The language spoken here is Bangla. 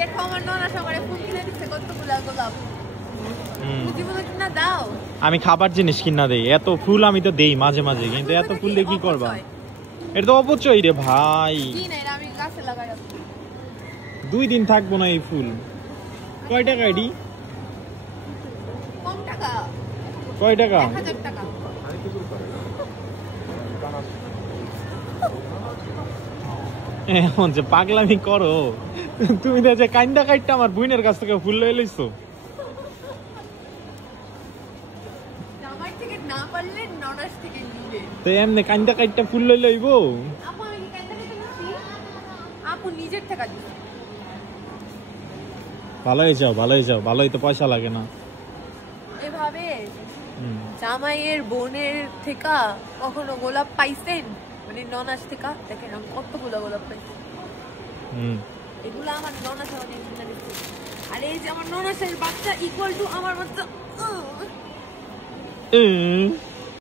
দেখো আমার ননা সবারে ফুল কিনে দিচ্ছে কতগুলা গোলাপ। জীবনে কিনা দাও। আমি খাবার জিনিস কিনা দেই, এত ফুল আমি তো দেই মাঝে মাঝে, কিন্তু এত ফুল দিয়ে কি করবা? এটা তো অপচয় রে ভাই। কি না এটা আমি গাছে লাগাই রাখবো। 2 দিন থাকবো না এই ফুল। কয় টাকা এডি? কম টাকা। কয় টাকা? 1000 টাকা। এখন যে পাগলামি করো তুমি, যে কাইন্দা কাইটটা আমার বোনের কাছ থেকে ফুল লয়ে লইছো। আমার থেকে না পারলে ননাস থেকে নিবে। তো এমনি কাইন্দা কাইটটা ফুল লয়ে লইবো? আপু আমি কি কাইন্দা থেকে নিছি? আপু নিজের টাকা দিছে। ভালোই যাও, ভালোই যাও, ভালোই তো পয়সা লাগে না। এভাবে জামাইয়ের বোনের থেকে কখনো গোলাপ পাইছেন? মানে ননাস থেকে দেখেন আমি কতগুলো গোলাপ পাইছি। এগুলো আমার ননাস আমাকে কিনে দিচ্ছে। আর এই যে আমার ননাসের বাচ্চা ইকুয়াল টু আমার বাচ্চা।